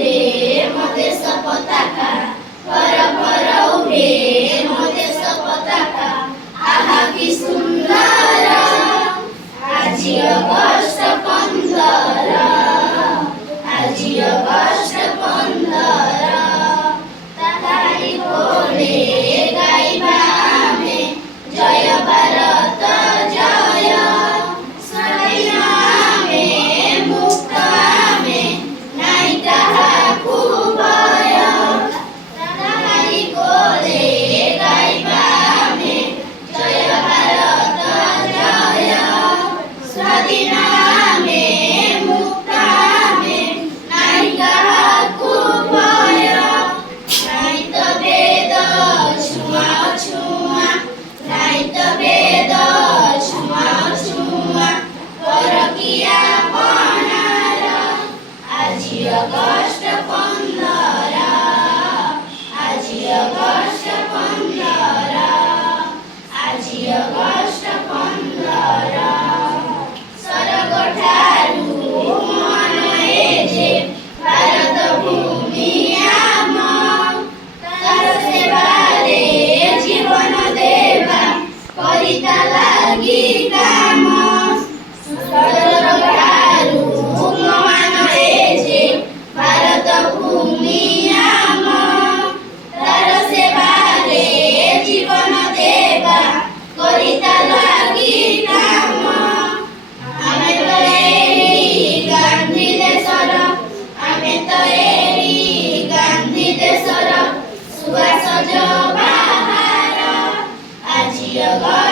उठे ମୋ ଦେଶ ପତାକା, ଭର ଭର ଉଠେ ମୋ ଦେଶ ପତାକା। ଆହା କି ସୁନ୍ଦର ଆଜି ଅଗଷ୍ଟ 15, ଆଜି ଅଗଷ୍ଟ 15। ତାହାରି ବୋଲେ ଗାଇବା ଆମେ ଜୟ ଭାରତ ଜୟ। ସ୍ୱାଧୀନ ଆମେ, ମୁକ୍ତ ଆମେ, ନାଇଁ କାହାକୁ ଭୟ। ତାହାରି ବୋଲେ ଗାଇବା ଆମେ ଜୟ ଭାରତ ଜୟ। ସ୍ୱାଧୀନ ଆମେ, ମୁକ୍ତ ଆମେ, ନାଇଁ କାହାକୁ ଭୟ। ନାଇଁ ତ ଭେଦ ଛୁଆଁ ଅଛୁଆଁ, ନାଇଁ ତ ଭେଦ ଛୁଆଁ ଅଛୁଆଁ, ପରକୀୟା ପଣାର। ଆଜି ଅଗଷ୍ଟ 15, ଆଜି ଅଗଷ୍ଟ 15, ଆଜି ଅଗଷ୍ଟ 15। ସରଗ ଠାରୁ ମହାନ ଏ ଯେ ଭାରତ ଭୂମି ଆମ। ତାର ସେବାରେ ଜୀବନ ଦେବା କରିତା ଲାଗି କାମ। ସରଗ ଠାରୁ ମହାନ ଏ ଯେ ଭାରତ ଭୂମି ଆମ। ତାର ସେବାରେ ଜୀବନ ଦେବା କରିତା ଲାଗି କାମ। ଆମେ ତ ଏଇ ଗାନ୍ଧୀ ଦେଶର, ଆମେ ତ ଏଇ ଗାନ୍ଧୀ ଦେଶର ସୁବାସ ବାହାର। ଆଜି ଅଗଷ୍ଟ